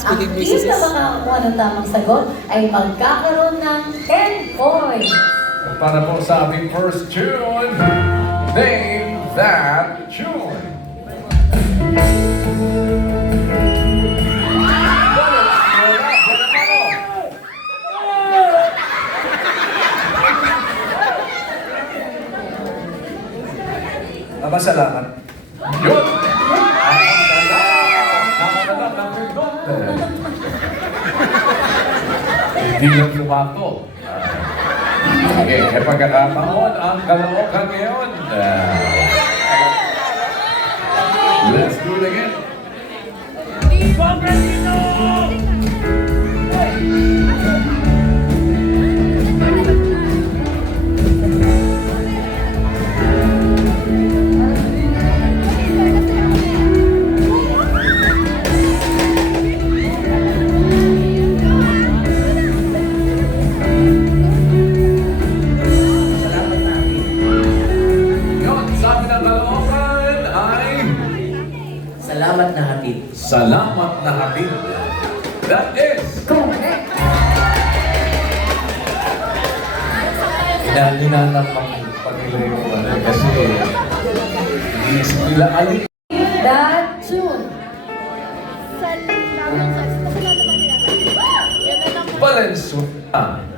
Ang team na makakakuha ng tamang sagot ay magkakaroon ng 10 points. Para po sa ating first tune, name that tune. Masalamat. Yun! Nakakalat ng pindot. Hindi lang lumato. Okay, e pagkakataon ang Caloocan ngayon. Let's do it again. Yun, sabi ng Caloocan ay Salamat na hatid. salamat na hatid. That is Correct. Hinanap ang pag-ila yung kasi hindi sila alin. That tune. Valenzuela.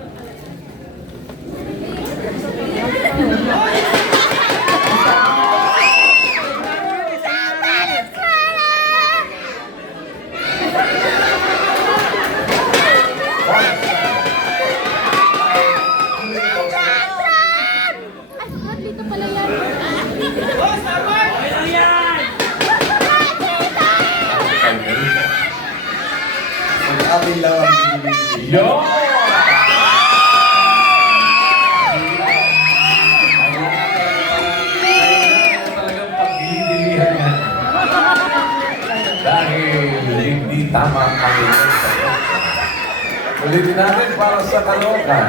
Dito pala yan. Mag-amin lang ang binibigay. Yo! Talagang pagdidilihan yan. Dahil hindi tama ang ulitin natin para sa Caloocan.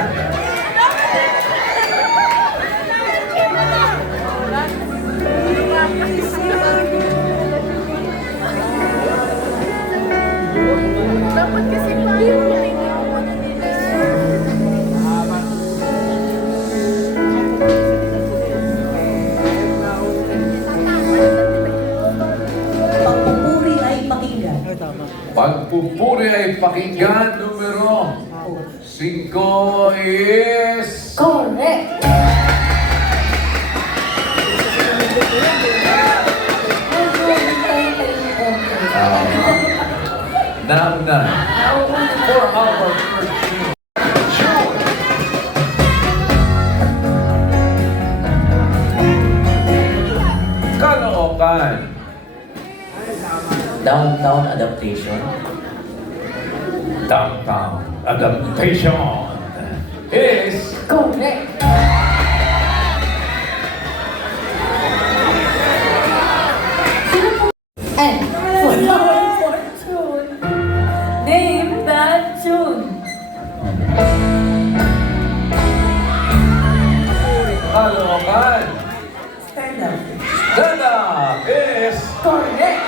Dapat kasi pa yung Pagpupuri ay pakinggan. Pagpupuri ay pakinggan. Numero 5 is... Correct. Nauna. For our first tune. Caloocan. Downtown adaptation. Downtown adaptation is... Correct. Sino po? And for our fourth tune, name that tune. Caloocan. Stand up. Dada is... Correct.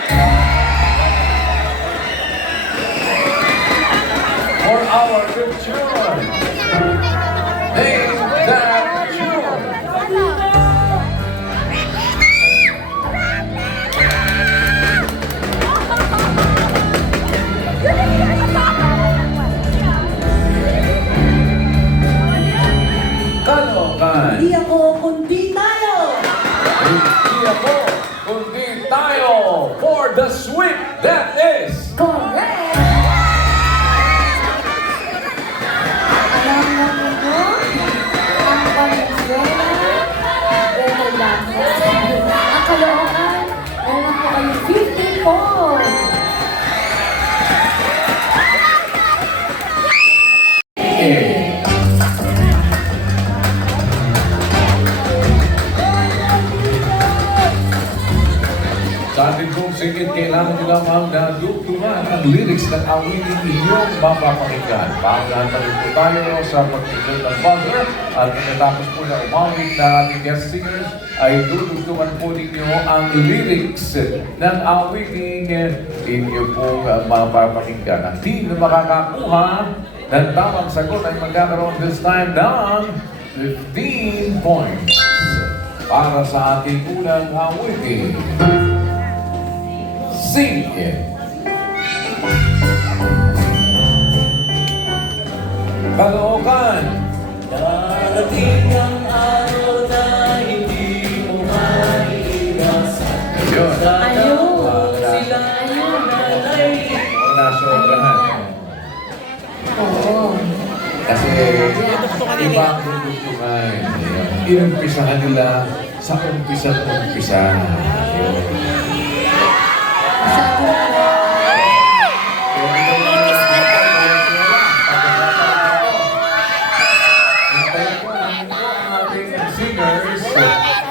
For our fifth tune. Name that tune. Caloocan. Hindi ako, kundi tayo. Hindi ako, kundi tayo for the sweep that is... Correct. Alam mo mo, ang Valenzuela, better lang. Ang Caloocan, alam ko kayo 50 points. Sa ating pong singit, kailangan nila ang nadugtungan lyrics ng awiting inyong mapapakinggan. Paangahan pa rin po tayo sa pag-enjoy ng buzzer at pagkatapos po na umawit na ating guest singers ay dudugtungan po ninyo ang lyrics ng awiting inyo pong mapapakinggan. Ang team na makakakuha ng tamang sagot ay magkakaroon this time ng 15 points para sa ating unang awiting. Sing it. Caloocan. Darating ang araw na hindi mo maiiwasan. Ayun. Ayun. Sila nanay. Nasobrahan. Oo. Kasi iba ang tutulungan. Inumpisahan nila sa umpisa-umpisa.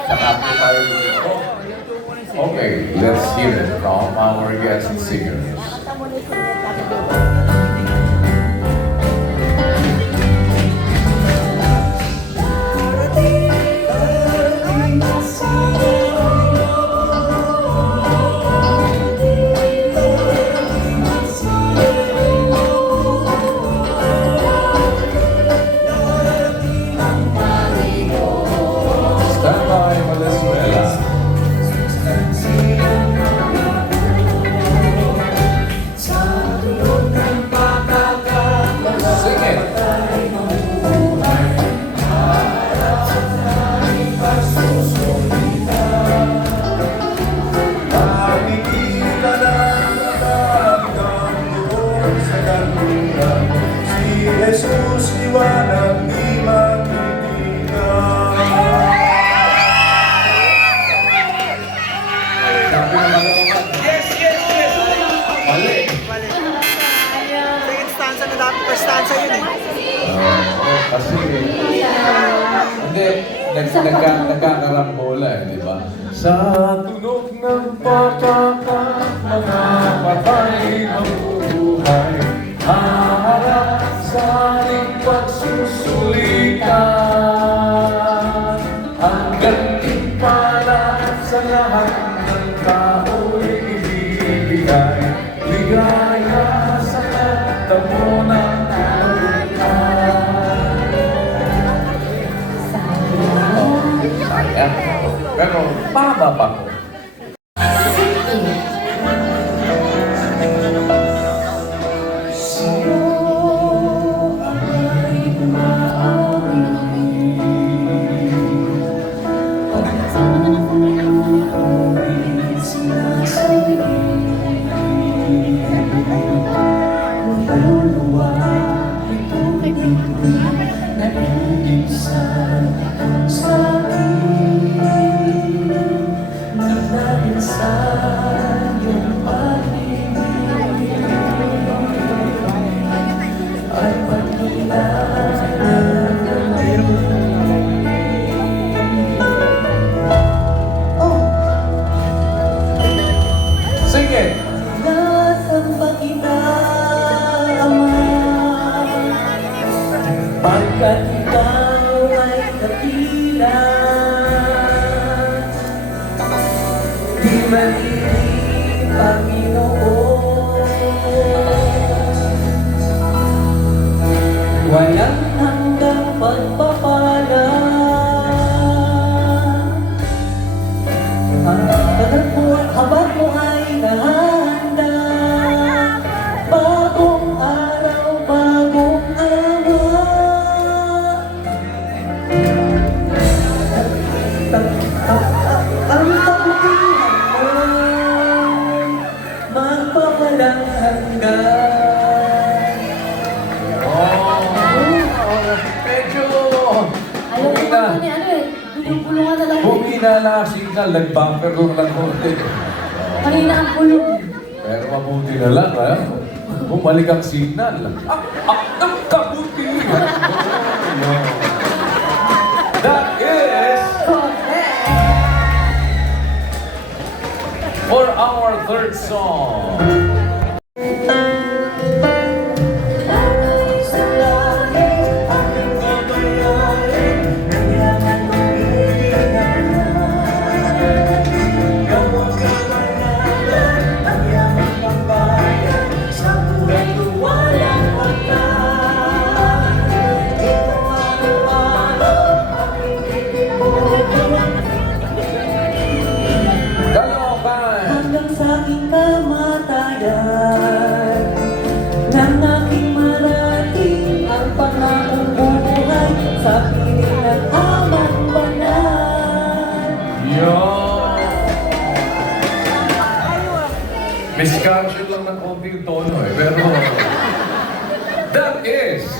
Sabi ko, Okay, let's hear it from our guest singers. Stand by, Valenzuela. Sing it. Nakikita ng hanggang doon sa kanluran. Si Jesus liwanag di matitinag. Sabi naman ako, Yes, yes, yes. mali. Second stanza na dapat first stanza yun eh. Kasi, hindi, nagkakarambola eh, di ba? Sa tunog ng patatak, mga patay mabubuhay, haharap sa ating pagsusulitan. Ang gantimpala sa lahat ng tao'y ibibigay, ligaya sa tamo ng sayang. Pero tama ba ko? Sing it! Nasamba kita, Ama, pagkat ikaw ay kapila. Di malilim, Panginoon, walang hanggang pagpapala. Ang habag mo ay nahanda. Bagong araw, bagong awa. Ang kabutihan mo magpapalang hanggan. Medyo alam mo ba ni ano eh, dudulungan na lang. humina na ang signal, nag-bumper lang konti. Kanina ang kulog. Pero mabuti na lang, ha? Bumalik ang signal. Ang kabutihan! That is for our third song.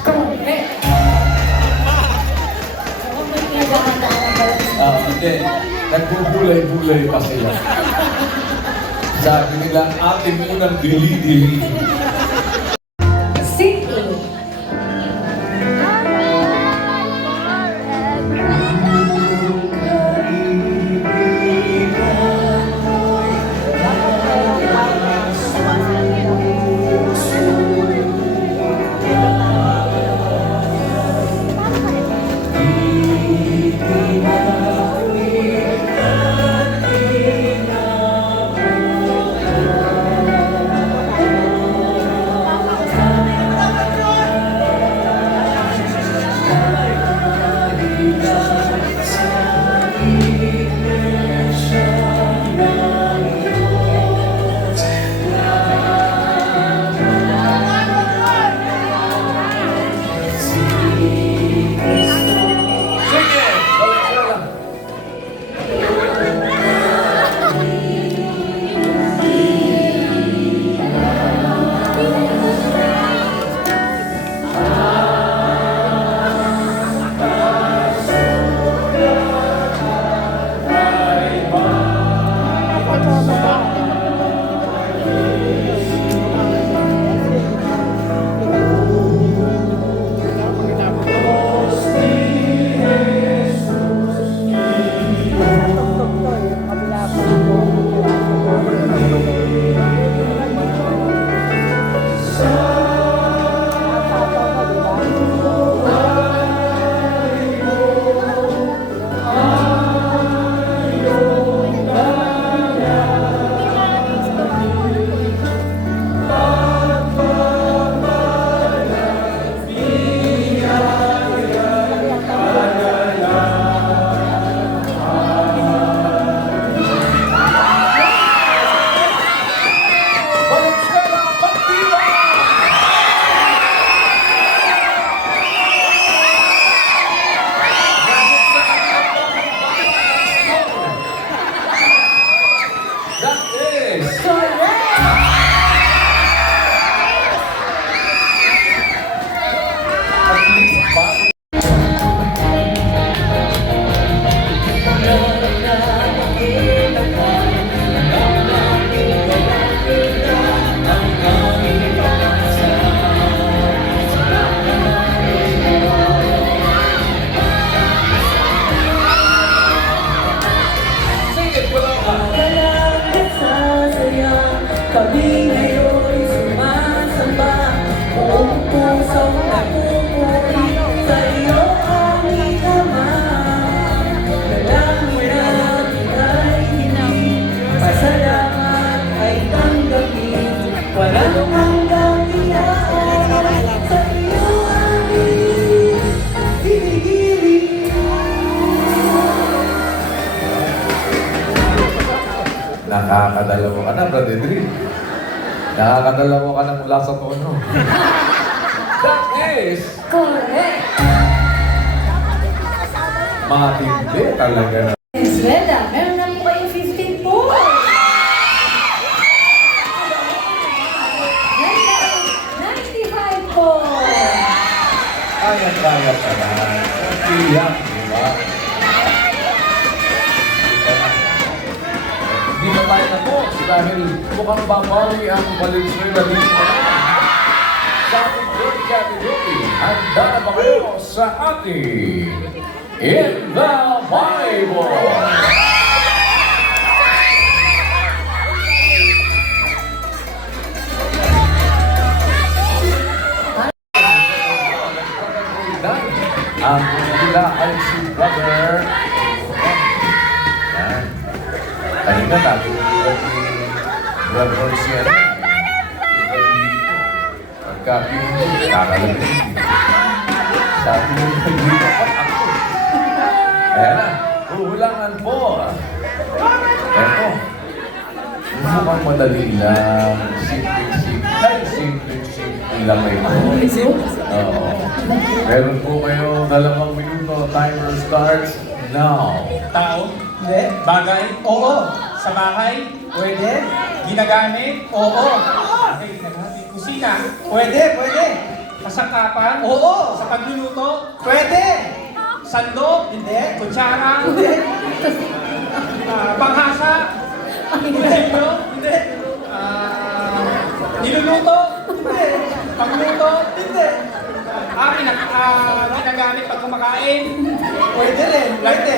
Correct! Oo, may pinaghahandaan ng balance. Hindi. Nagbubulay-bulay pa sila. Sabi nila, ate mo ng dili-dili. City. Sige! Valenzuela! Valenzuela, Pagdiba! That is Correct! at least bago. Sige, wala ka. Malapit sa saya, kami ngayon'y sumasamba. Buong pusong napupuri sa iyo aming Ama. Dalangin natin ay hindi, pasalamat ay tanggapin. Walang hanggang inaan sa iyo aming hinihiling. Nakakadalawa ka na, Brother Dre. Nakakadalawa ka na mula sa tono. That is Correct! matindi talaga na. Venezuela, meron na po kayo 15 points! 95 points! Kaya-kaya ka na. Okay yan, di ba? Hindi na tayo na po dahil mukhang babawi ang Valenzuela dito. Sa ating third category, handa na ba kayo sa ating In the Bible? Ang nila ay si Brother. Yan. Kanina natin ni Brother Sian. Pagka pinunod, kakalamin. Sabi mo na dito pa ako. Ayan na, huhulangan po. Eto. Mukhang madali lang. Simple lang kayo. Oo. Meron po kayo 2 minuto. Timer starts now. Tao? Hindi. Bagay? Oo. Sa bahay? Pwede. Ginagamit? Oo. Okay, ginagamit. Kusina? Pwede, pwede. Sa sangkapan? Oo. Sa pagluluto? Pwede. Sandok? Hindi. Kutsara? Hindi. Panghasa? Hindi. Hindi. Niluluto? Hindi. Pangluto? Hindi. Ginagamit pag kumakain? Pwede rin. Pwede.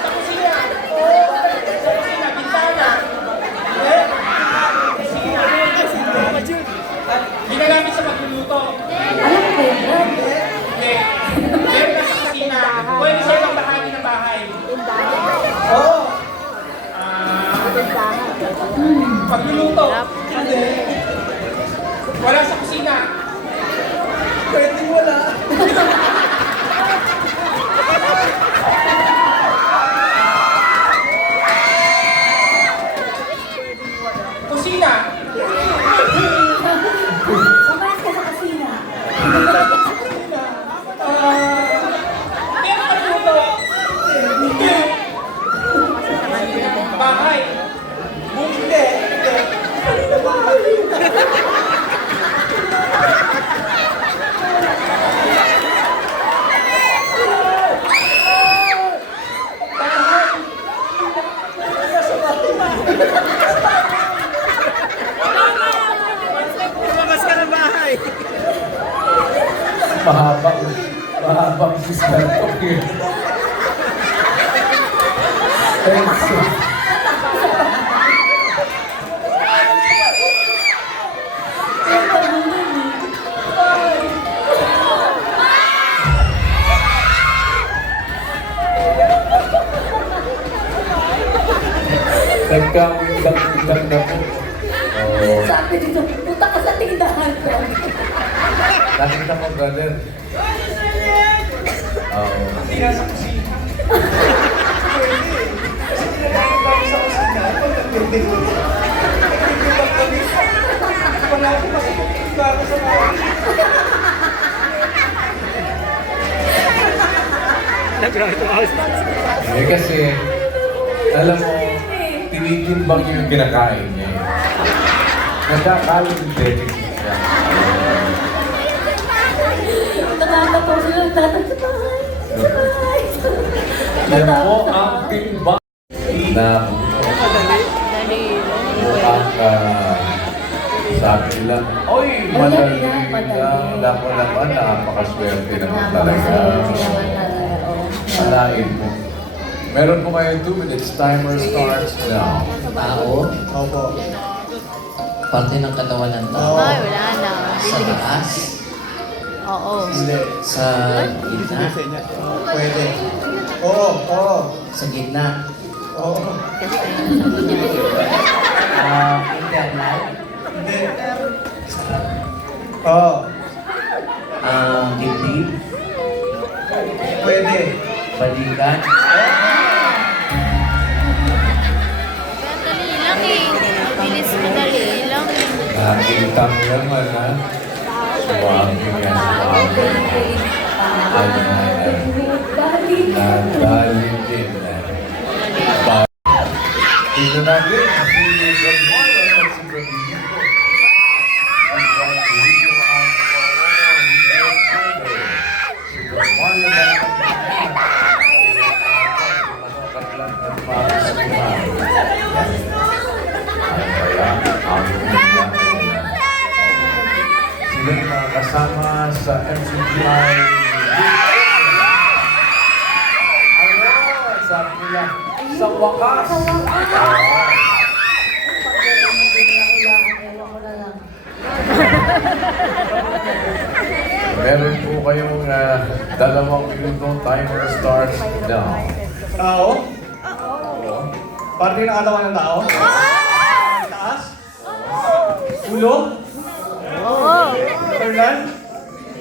Sa kusina? Sa kusina, bintana? Ginagamit sa pagluluto? Alam ko yun, Brad. Hindi. Meron na sa kusina. Pwede sa ibang bahagi ng bahay. Oo. Pagluluto? Hindi. Wala sa kusina. Pwede wala. Kusina? Kumain ka sa kusina. Meron pagluluto? Hindi. Bahay? Hindi. Lumabas ka ng bahay. Mahabang sister ko here. Thanks. Nagkawindang-windang na po. Oh, Sabi dito, punta ka sa tindahan ko. nakita mo, brother. Oh, Hindi na sa kusina. Sa kusina. Pwede. Wala ko kasi bago sa bahay. eh kasi, alam mo, tinitimbang niyo yung kinakain niya. Nagkakalit yung deficit niya. Nakakatawa sila, tatag sa bahay. Sa bahay. Yan po ang timbang na sabi nila, oy, madali lang. Dako naman, napakaswerte naman talaga. Alain mo. Meron po kayo 2 minutes. Timer starts now. Tao, Opo. parte ng katawan ng tao. Ay, wala na. Sa taas, Oo. Hindi. sa gitna, Pwede. Oo. Oo. sa gitna, Oo. internal, Hindi. Oo. dibdib, Pwede. balikat, Madali lang eh. Bilis madali lang eh. Nakita mo naman, ha? Suwagi yan, suwagi. Nadali din. Tingnan natin, si Gagmar at si Gagmar. Si Gagmar naman. Katlan at Paris sila yung mga kasama sa MCGI. Ayun, sabi nila, sa wakas. Meron po kayong 2 minutong timer starts now. Tao? Parte ng katawan ng tao? Taas? Ulo? Sternal?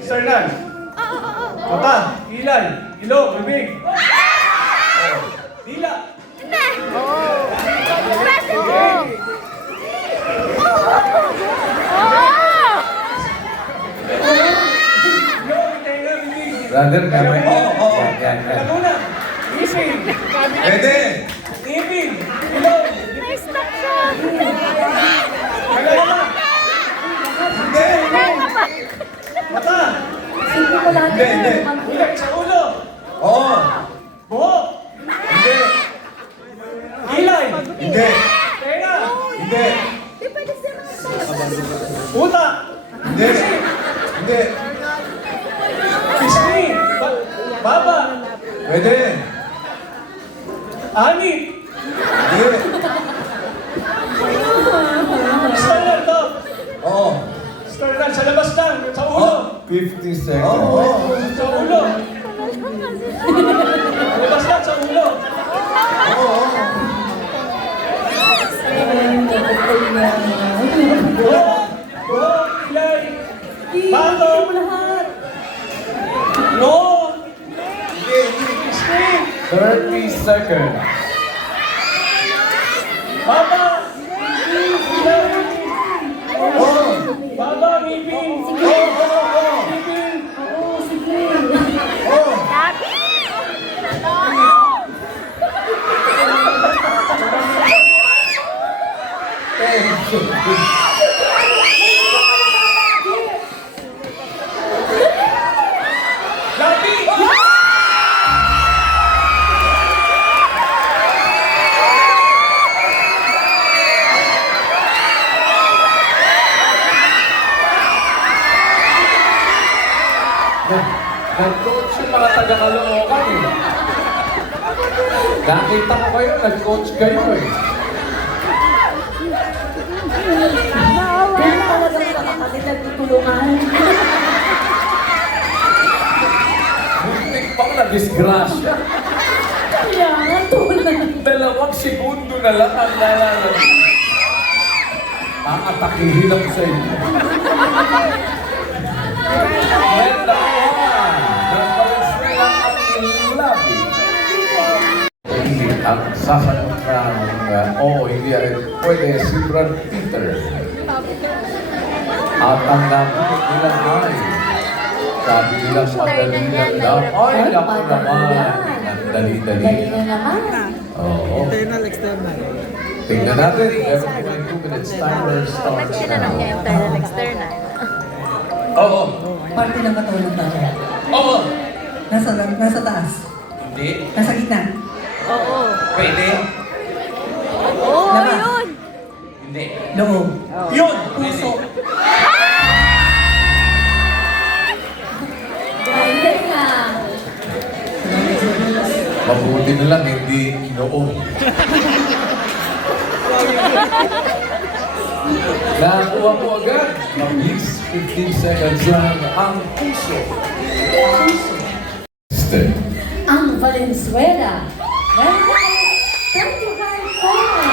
Sternal? Mata? Ilal? Ilong? Bibig? Dila? Ilong? Tenga? Bibig? Brother, kamay. Oo. Yan. Laguna? Ngipin? Pwede. Ngipin? Ilong? May stop siya. Kagalaman? Hindi. Hindi, sa ulo. Oo. Buhok. Hindi. Kilay. Hindi. Tenga. Hindi. Utak. Hindi. Hindi. Pisngi. Baba. Pwede. Anit. Hindi. External to. Oo. External, sa labas lang. Sa ulo. Oo. 50 seconds. Oo. Sa ulo. Sa labas lang, sa ulo. Oo. Buhok. Buhok. Kilay. Bato. No. Pisngi. 30 seconds. Baba. Kilay. Oo. Baba, ngipin. Oo. Oo. Ngipin. Oo, sige. Oo. Labi. Nag-coach yung mga taga-Caloocan eh. Nakita ko kayo, nag-coach kayo eh. Kaya talagang nakakapit nagtutulungan. Muntik pang na-disgrasya. Kailangan tulad. 2 segundo na lang ang lalalabi. Maatakihin ako sa inyo. Brenda Juan, ng Valenzuela at Labi. Ang sasagot ng hindi rin pwede si Brad Peter. At ang nabunod nila ay, sabi nila madali lang daw. Ay, naku naman. Ang dali-dali. Dali na naman. Oo. Internal, external. Tingnan natin. Every 2 minutes timer starts Tinanong niya now. internal, external. Oo. Parte ng katawan ng tao. Oo. Nasa taas. Hindi. Nasa gitna. Oo. Pwede. Oo, Labas. yun. Hindi. Loob. Yun. Puso. Hindi nga. Mabuti na lang, hindi noon. Nakuha mo agad. Mabilis, 15 seconds lang ang puso. Step. Ang Valenzuela. Meron na 35 points.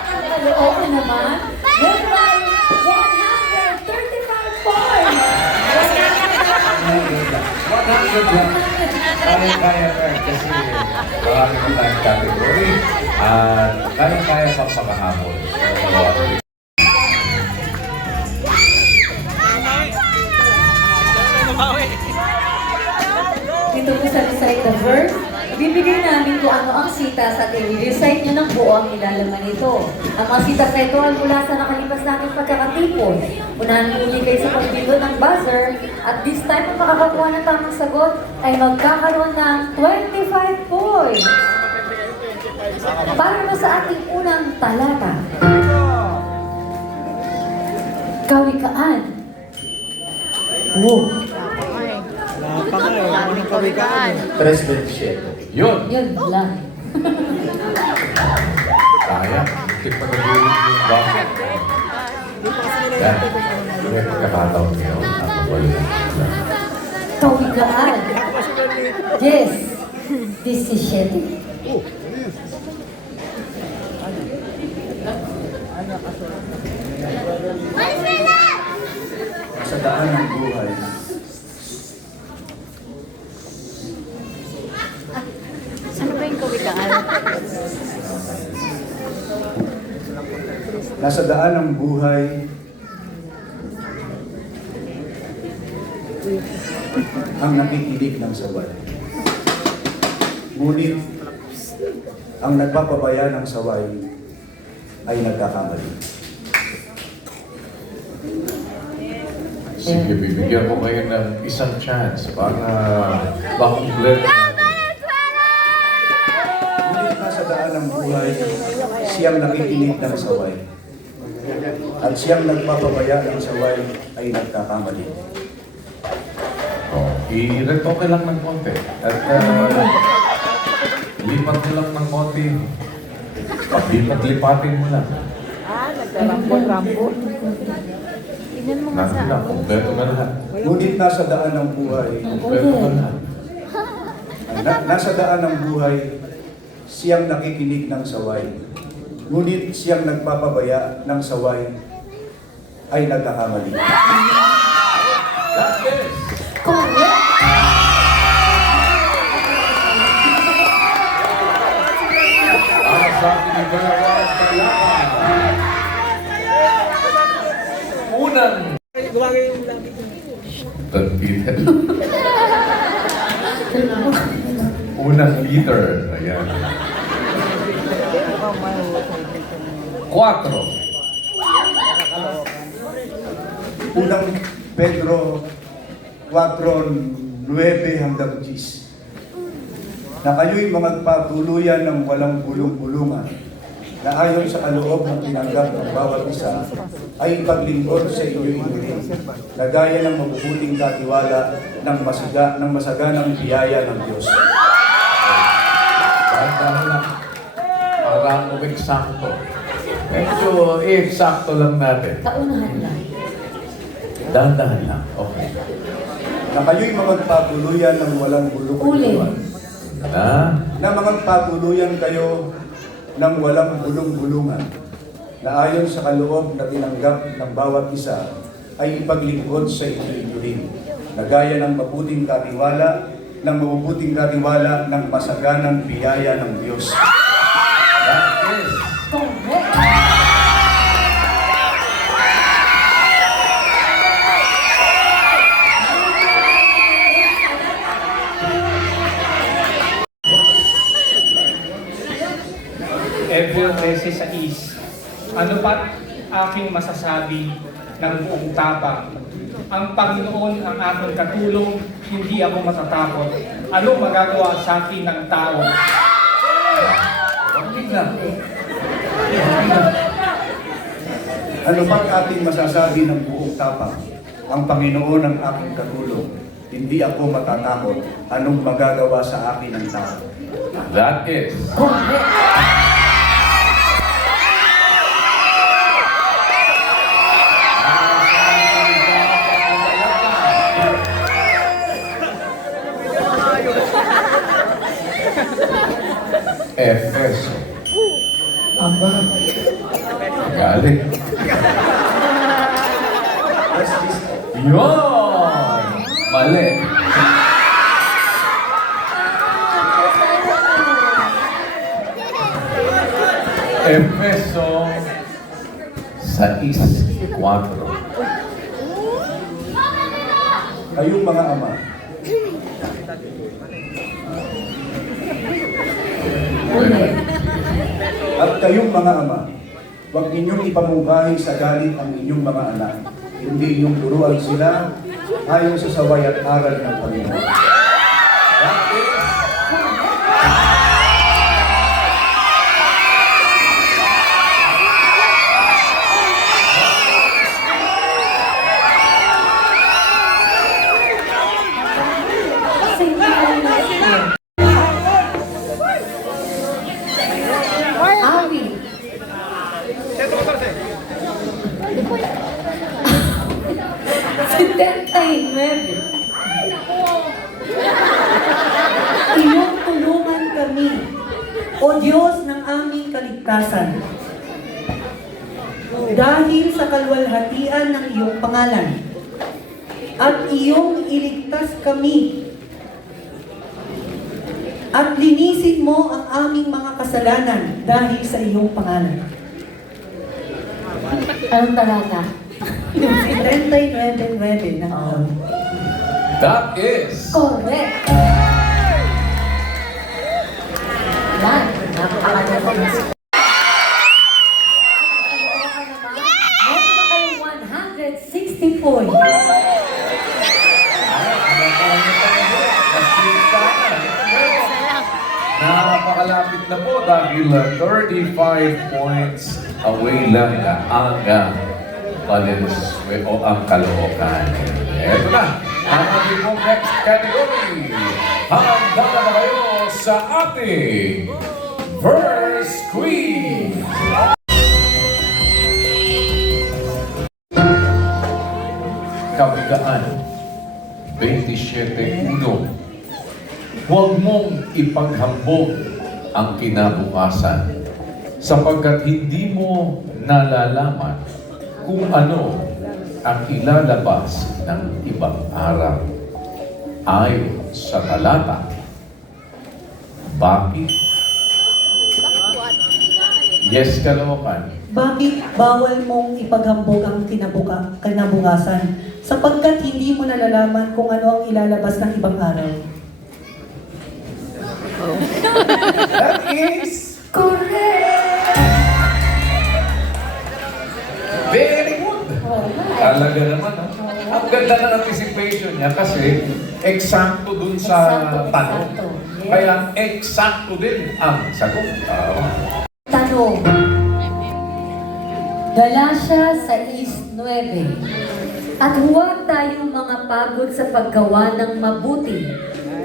Ang Caloocan naman, meron na 135 points. 100 lang. Kaya-kaya kasi marami na tayong category at kaya-kaya pang pakahabol. So, Dito po sa Recite the Verse, bibigay namin kung ano ang sitas at i-recite nyo ng buo ang ilalaman nito. Ang mga sitas na ito ay mula sa nakalipas namin pagkakatipon. Unahan muli kayo sa pagbigo ng buzzer at this time ang makakakuha ng tamang sagot ay magkakaroon ng 25 points. Para na sa ating unang talata. Kawikaan. Oh, Daming kawikaan. 3:27. yun. yun lang. Kaya. Hindi pa nag-ulit yung bakit. Yan. May pagkakataon niyo. Ako wala. Kawikaan. Yes. 17. Sa daan ng buhay. Ano ba yung kawikaan? Nasa daan ng buhay. Ang nakikinig ng saway. Ngunit ang nagpapabaya ng saway ay nagkakamali. Sige, bibigyan ko kayo ng isang chance para makumpleto. Ngunit nasa daan ng buhay, siyang nakikinig ng saway. At siyang nagpapabaya ng saway ay nagkakamali. Oh, i-retoke lang ng konti. At lipat mo lang ng konti. Paglipat-lipatin mo lang. Nagkarambo-rambo. Tingnan mo nga sa Nasa kompleto na lahat. Ngunit nasa daan ng buhay, Kompleto na lahat. nasa daan ng buhay, siyang nakikinig ng saway. Ngunit siyang nagpapabaya ng saway ay nagkakamali. That is Correct! ang sabi ni Bernard Talakan. Unang Gumagay yung lapit. Peter. Unang liter. Ayan. 4. Unang Pedro 4:9 hanggang 10. Na kayo'y magpatuluyan ng walang bulong-bulungan, na ayon sa kaloob ng tinanggap ng bawat isa, ay paglingkod sa inyong inulit, na gaya ng mabubuting katiwala ng masaganang biyaya ng Diyos. Dahan-dahan lang. Parang umeksakto. Medyo eksakto lang natin. Kaunahan lang. Dahan-dahan lang. Okay. Na kayo'y magpatuluyan ng walang bulong-bulungan, na magpatuluyan kayo ng walang bulong-bulungan, na ayon sa kaloob na tinanggap ng bawat isa, ay ipaglingkod sa inyo rin, na gaya ng mabuting katiwala, ng masaganang biyaya ng Diyos. That is Correct! April 13 sa East. Ano pa't aking masasabi ng buong tapang? Ang Panginoon ang aking katulong, hindi ako matatakot. Anong magagawa sa akin ng tao? okay lang. Ano bang ating masasabi ng buong tapang? Ang Panginoon ang aking katulong, hindi ako matatakot. Anong magagawa sa akin ng tao? That is Correct! Efeso. Aba. Galing. Yes, yes. Yun! Mali. Efeso 6:4. Kayong mga ama, Ulit. at kayong mga ama, huwag ninyong ipamungkahi sa galit ang inyong mga anak. Hindi inyong turuan sila ayon sa saway at aral ng Panginoon. That is Same lang natin. Awi. Iyong tulungan kami, O Diyos ng aming kaligtasan. Dahil sa kalwalhatian ng iyong pangalan, at iyong iligtas kami, at linisin mo ang aming mga kasalanan dahil sa iyong pangalan. Anong talata? Yung 39:9 ng Awi. That is Correct! Yan. Napakaganda na si Meron na kayong 160 points. napakalapit na po dahil 35 points away lang na ang Valenzuela o ang Caloocan. Ito na, ang ating pong next category. Handa na ba kayo sa ating Verse Quiz? Kabigaan, 27-1. Huwag mong ipaghambog ang kinabukasan sapagkat hindi mo nalalaman kung ano ang ilalabas ng ibang araw. Ayon sa talata, bakit? Yes, Caloocan. Bakit bawal mong ipaghambog ang kinabukasan sapagkat hindi mo nalalaman kung ano ang ilalabas ng ibang araw? That is Correct! very good. Talaga naman, ha? Ang ganda ng anticipation niya kasi eksakto dun sa Eksakto, tanong. eksakto. Yes. Kaya eksakto din ang sagot. Tanong. Galatia 6:9. At huwag tayong mga pagod sa paggawa ng mabuti,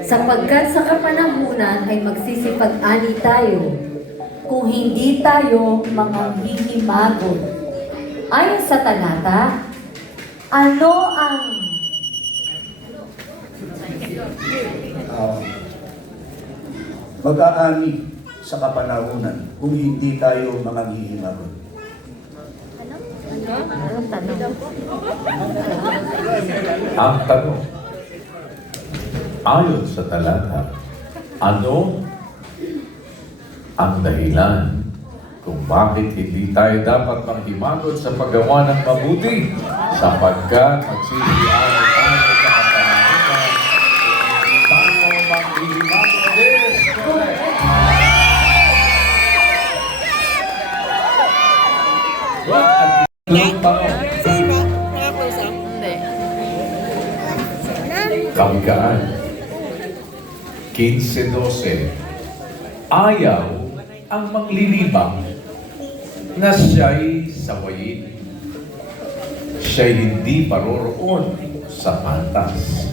sapagkat sa kapanahunan ay magsisipag-ani tayo, kung hindi tayo mga hihimagod. Ayon sa talata, ano ang Mag-aani sa kapanahunan kung hindi tayo mga hihimagon. Ang tanong, ayon sa talata, ano ang dahilan kung bakit hindi tayo dapat manghimagot sa paggawa ng mabuti sapagkat magsisiyahan tayo sa kapanahunan kung hindi tayo manghihimagot din. Correct. What at tulong tanong. Kawikaan 15-12. Ayaw ang manglilibang na siya'y sawayin. Siya'y hindi paroroon sa pantas.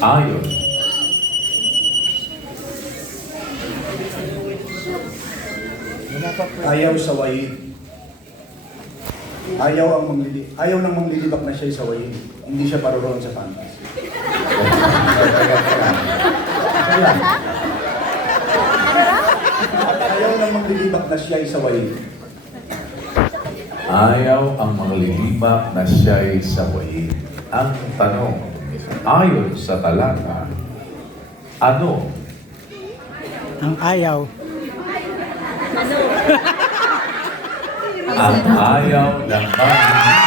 Ayon. Ayaw sawayin. Ayaw nang manglilibak na siya'y sawayin. Hindi siya paroroon sa pantas. Ayaw nang manglilibak na siya'y sawayin. Ayaw ang manglilibak na siya'y sawayin. Ang tanong, ayon sa talata, ano Ang ayaw. ang ayaw ng manglilibak?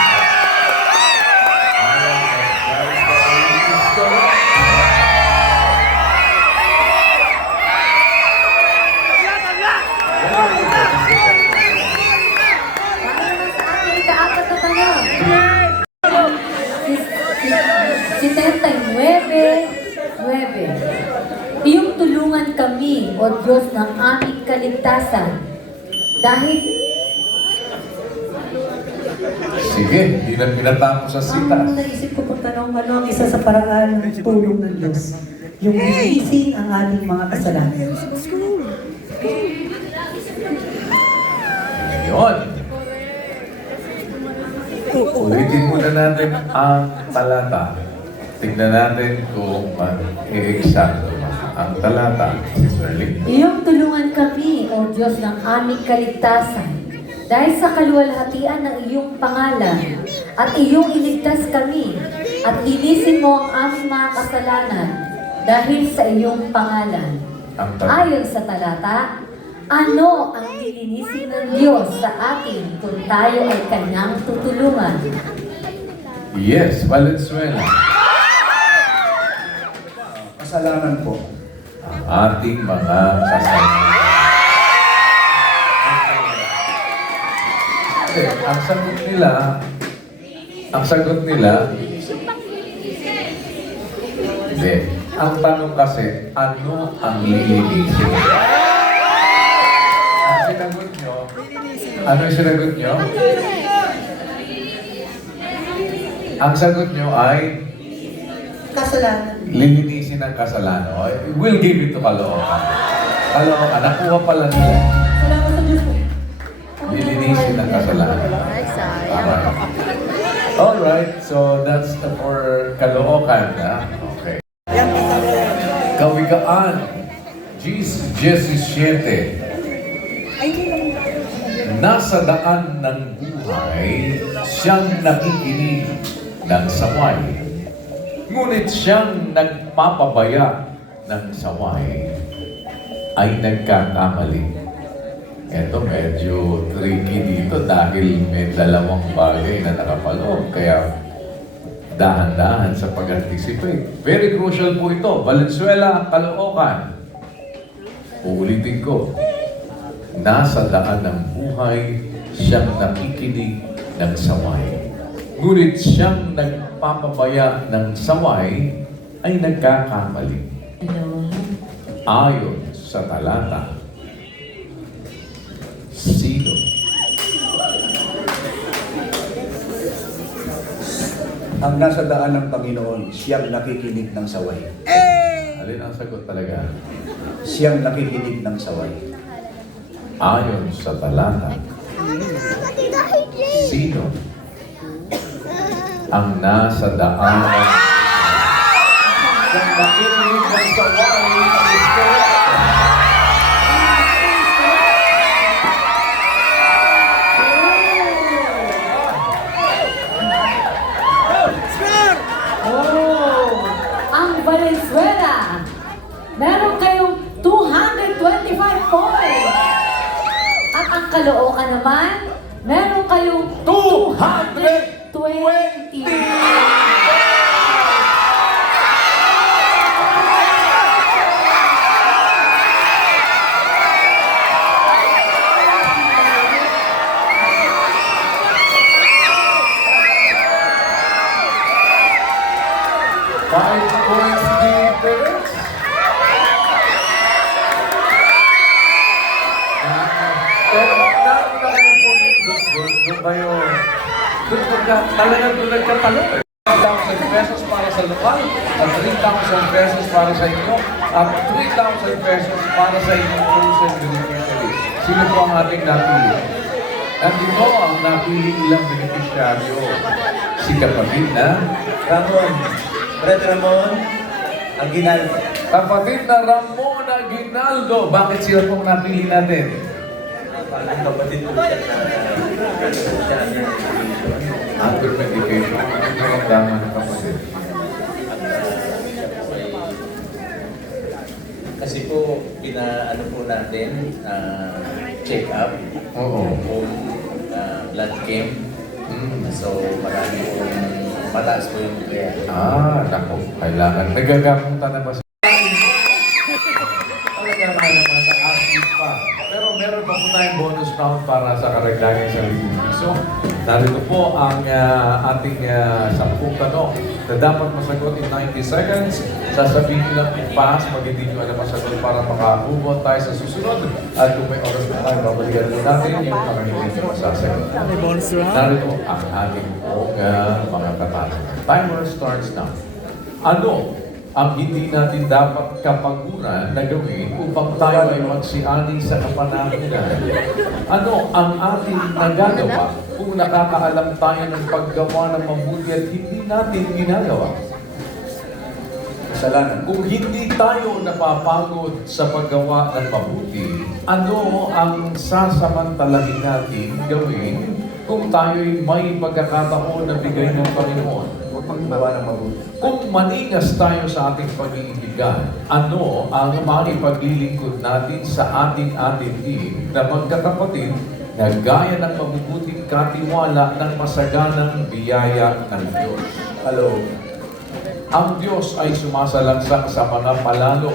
ikaapat na tanong? 79:9. Iyong tulungan kami, O Diyos, ng aming kaligtasan. Dahil Sige, hindi na pinatapos sa sitas. Ang naisip ko pong tanong, ano ang isa sa paraan ng tulong ng Diyos? Yung iising ang ating mga kasalanan. Yun. Ulitin muna natin ang talata. Tingnan natin kung i-exacto ang talata. Si Sirling. iyong tulungan kami, O Diyos, ng aming kaligtasan. Dahil sa kaluwalhatian ng iyong pangalan, at iyong iligtas kami, at linisin mo ang aming mga kasalanan dahil sa iyong pangalan. Ang tanong. Ayon sa talata, ano ang lilinisin ng Diyos sa atin kung tayo ay kanyang tutulungan? Yes, Valenzuela. Kasalanan po. Ang ating mga kasalanan. Okay, ang sagot nila, hindi. Ang tanong kasi, ano ang lilinisin? Ang sinagot nyo, ano yung sinagot nyo? Ang sagot nyo ay Kasalanan. lilinisin ang kasalanan. We'll give it to Caloocan. Caloocan, nakuha pala nila. Salamat sa Diyos po. Lilinisin ang kasalanan. Ay, sayang. Alright, so that's for Caloocan. Okay. Kawigaan, Jesse 7. Nasa daan ng buhay, siyang nakikinig ng saway. Ngunit siyang nagpapabaya ng saway ay nagkakamali. Ito medyo tricky dito dahil may dalawang bagay na nakapaloob. Kaya dahan-dahan sa pag-anticipate. Very crucial po ito. Valenzuela, Caloocan. Uulitin ko. Nasa daan ng buhay, siyang nakikinig ng saway. Ngunit siyang nagpapabaya ng saway ay nagkakamali. Ayon sa talata, sino? Ang nasa daan ng Panginoon, siyang nakikinig ng saway. Alin ang sagot talaga? Siyang nakikinig ng saway. Ayon sa talata, sino ang nasa daan ng nakikinig ng saway is correct. Ang Valenzuela, meron kayong 225 points. At ang Caloocan naman, meron kayong 220. Five points difference. Pero naroon na kayo po doon kayo. Talagang doon nagkatalo eh. 3,000 pesos para sa lokal, at 3,000 pesos para sa inyo, at 3,000 pesos para sa inyong chosen beneficiary. Sino po ang ating napili? At ito ang napili ilang beneficiaryo. Si kapatid na Ramon. Brad Ramon, Aguinaldo. kapatid na Ramon Aguinaldo. Bakit sila pong napili natin? Parang kapatid mo siya na After medication, anong naramdaman ng kapatid? kasi po, pinaano po natin, check up, Oo. kung blood chem. So, marami po mataas po yung kaya. Nako, kailangan. Nagagamutan na ba sa... Talaga naman na-active pa. Pero meron pa po tayong bonus round para sa karagdagan sa libo. So, narito po ang ating 10 tanong na dapat masagot in 90 seconds. Sasabihin nyo lang kung pass, pag hindi nyo alam masagot para makahubot tayo sa susunod. At kung may oras na tayo, babalikan mo natin yung mga hindi nyo masasagot. Narito ang ating mga katanungan. Timer starts now. Ano ang hindi natin dapat kapaguran na gawin upang tayo ay magsiani sa kapanahunan? Ano ang ating nagagawa kung nakakaalam tayo ng paggawa ng mabuti at hindi natin ginagawa? Kasalanan. Kung hindi tayo napapagod sa paggawa ng mabuti, ano ang sasamantalahin natin gawin kung tayo'y may pagkakataon na bigay ng Panginoon? Paggawa ng mabuti. Kung maningas tayo sa ating pag-iibigan, ano ang maipaglilingkod natin sa ating team na magkakapatid na gaya ng mabubuting katiwala ng masaganang biyaya ng Diyos? Hello. Ang Diyos ay sumasalansak sa mga palalo.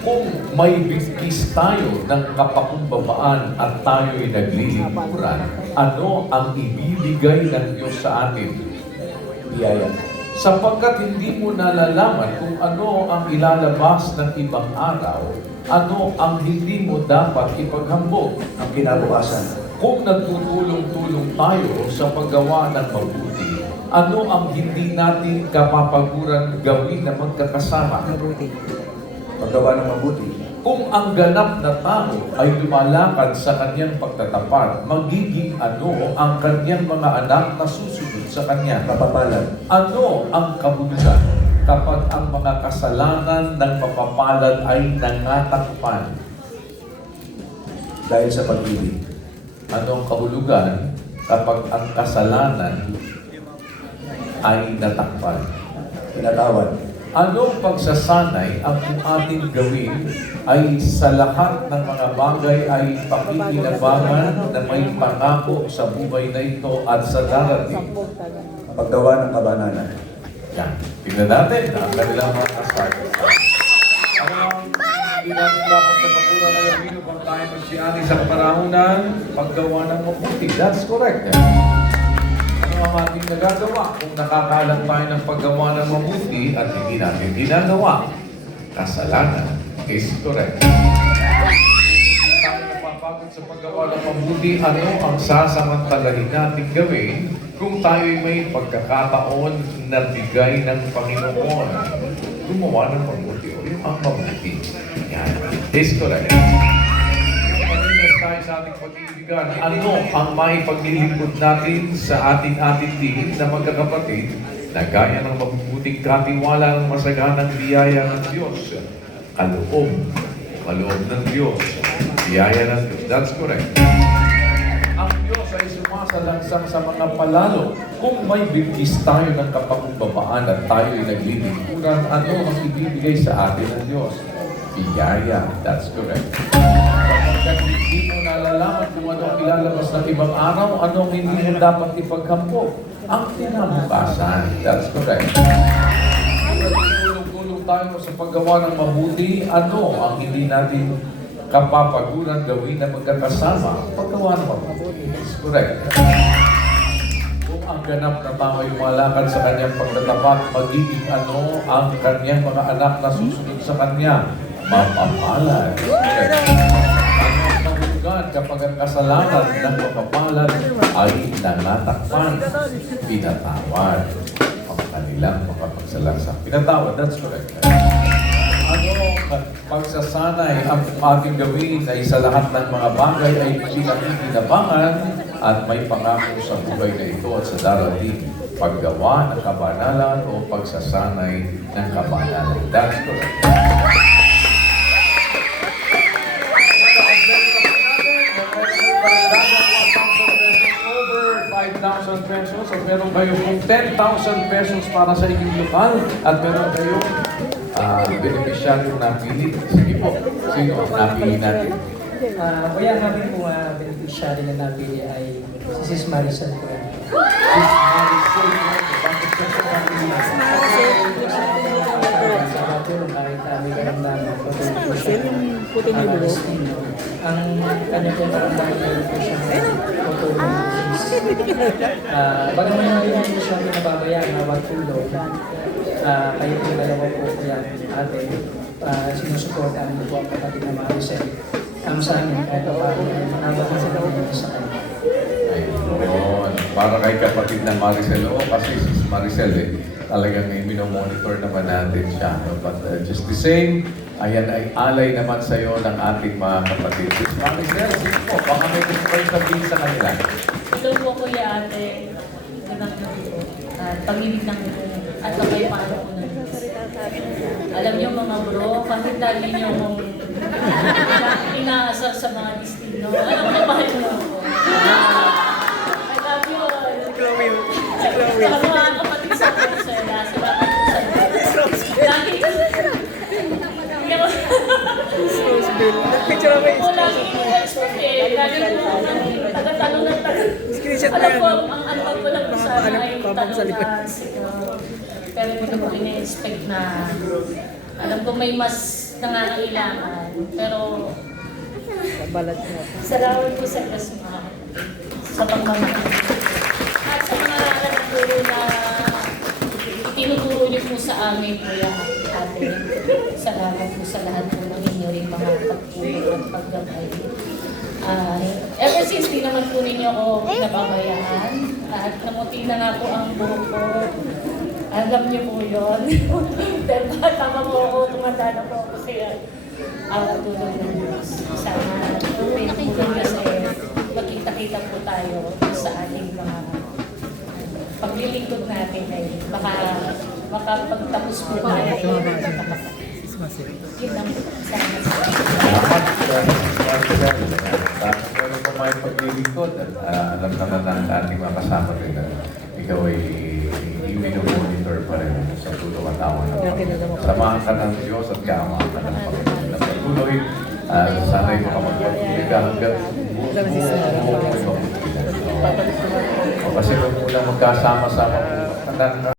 Kung may bigkis tayo ng kapakumbabaan at tayo'y naglilingkuran, ano ang ibibigay ng Diyos sa atin? Biyaya. sapagkat hindi mo nalalaman kung ano ang ilalabas ng ibang araw, ano ang hindi mo dapat ipaghambog. Ang kinabukasan. Kung nagtutulong-tulong tayo sa paggawa ng mabuti, ano ang hindi natin kapapaguran gawin na magkakasama? Paggawa ng mabuti. Kung ang ganap na tao ay lumalakad sa kanyang pagtatapat, magiging ano ang kanyang mga anak na susunod sa kanya? Mapapalad. Ano ang kabulugan kapag ang mga kasalanan ng mapapalad ay nangatakpan? Dahil sa pag-ibig. Ano ang kabulugan kapag ang kasalanan ay natakpan? Tinatawad. Anong pagsasanay ang ating gawin ay sa lahat ng mga bagay ay pakikinabangan na may pangako sa buhay na ito at sa darating? Paggawa ng kabanalan. Yan. Tingnan natin ang kanilang mga kasal. Ano ang hindi natin dapat sa pagkura na yung binubang tayo magsiyani sa kaparahunan, paggawa ng mabuti. That's correct. Ano ang ating nagagawa kung nakakalang tayo ng paggawa ng mabuti at hindi natin ginagawa? Kasalanan is correct. Kung tayo napapagod sa paggawa ng mabuti, ano ang sasamantalahin natin gawin kung tayo may pagkakataon na bigay ng Panginoon? Gumawa ng mabuti o yung ang mabuti. Yan. Is correct. Pag-inas tayo sa ating pag-iibigan, ano ang may paglilingkod natin sa ating din na magkakapatid na gaya ng mabubuting katiwala ng masaganang biyaya ng Diyos? Kaloob ng Diyos. Biyaya ng Diyos. That's correct. Ang Diyos ay sumasalangsang sa mga palalo. Kung may bigkis tayo ng kapakumbabaan at tayo ay naglilingkuran, ano ang ibibigay sa atin ng Diyos? Biyaya. That's correct. Kapag hindi mo nalalaman kung ano ang ilalabas ng ibang araw, ano ang hindi mo dapat ipaghambog? Ang kinabukasan. That's correct. Tulong-tulong tayo sa paggawa ng mabuti, ano ang hindi natin kapapaguran gawin na magkakasama? Paggawa ng mabuti. That's correct. Kung ang ganap na tao ay lumalakad sa kanyang pagtatapat, magiging ano ang kanyang mga anak na susunod sa kanya? Mapapalad. Ano ang mahulugan kapag ang kasalanan ng mapapalad ay nangatakpan? Pinatawad ang kanilang makapagsalansa. Pinatawad, that's correct. Ano pagsasanay ang ating gawin ay sa lahat ng mga bagay ay pinakikinabangan at may pangako sa buhay na ito at sa darating paggawa ng kabanalan o pagsasanay ng kabanalan. That's correct. Over 5,000 pesos at meron kayo kung 10,000 pesos para sa inyong lokal at meron kayo beneficiaryong napili. Sige po, sino ang napili natin? Kaya namin po beneficiary na napili ay si Sis Maricel po. Sis Maricel, bakit ka sa napili natin? Kahit kami karamdaman po yung puting ulo. Ang kanya po karamdaman po siya tutulong. Bago mo yung hindi siya pinababayaan na magtulong, kayo po dalawa po kaya ate, sinusuportahan niyo po ang kapatid na Maricel. Sa amin, kahit pa nabang sa kanya sa kanya. Ayun. Para kay kapatid na Maricel. Oo, kasi si Maricel talagang minomonitor naman natin siya. No? But just the same, ayan ay alay naman sa iyo ng ating mga kapatid. Si Maricel, sige po, baka may gusto kayo sabihin sa kanila. Hello po kuya ate. Magandang gabi po. Pag-ibig ng at sabay paano po ng Diyos. Alam niyo mga bro, kahit lagi niyo mong inaasa sa mga destino. Alam mo ba ito po? I love you all. Sa mga kapatid sa Maricela, salamat po sa Diyos. Lagi po lagi ini-expect eh. Lagi po taga-tanong ng alam po, ang ano po lang po sa ay tanong pero hindi ko ini-expect na alam ko may mas nangangailangan. Pero salamat po sa Diyos mga sa pagmamahal. At sa mga nagturo na Amin po yan, ate. Salamat po sa lahat po ng inyo rin mga pagtulong at paggabay. Ever since di naman po ninyo ako nababayaan at namuti na nga po ang buhok ko. Alam niyo po yun. Dahil bata pa po ako, tumanda na po ako kaya tulong ng Diyos. Sana pinagulong kasi makita-kita po tayo sa ating mga paglilingkod natin ay makapagtapos po tayo. Yun lang po. Sana Salamat sa meron pa may paglilingkod at alam naman ng ating mga kasama rin na ikaw ay i-monitor pa rin sa tulong at awa ng Panginoon. Samahan ka ng Diyos at kaawaan ka ng Panginoon na patuloy. Sana'y makapagpatuloy ka hanggang buong ito. Kasi kung muna magkasama-sama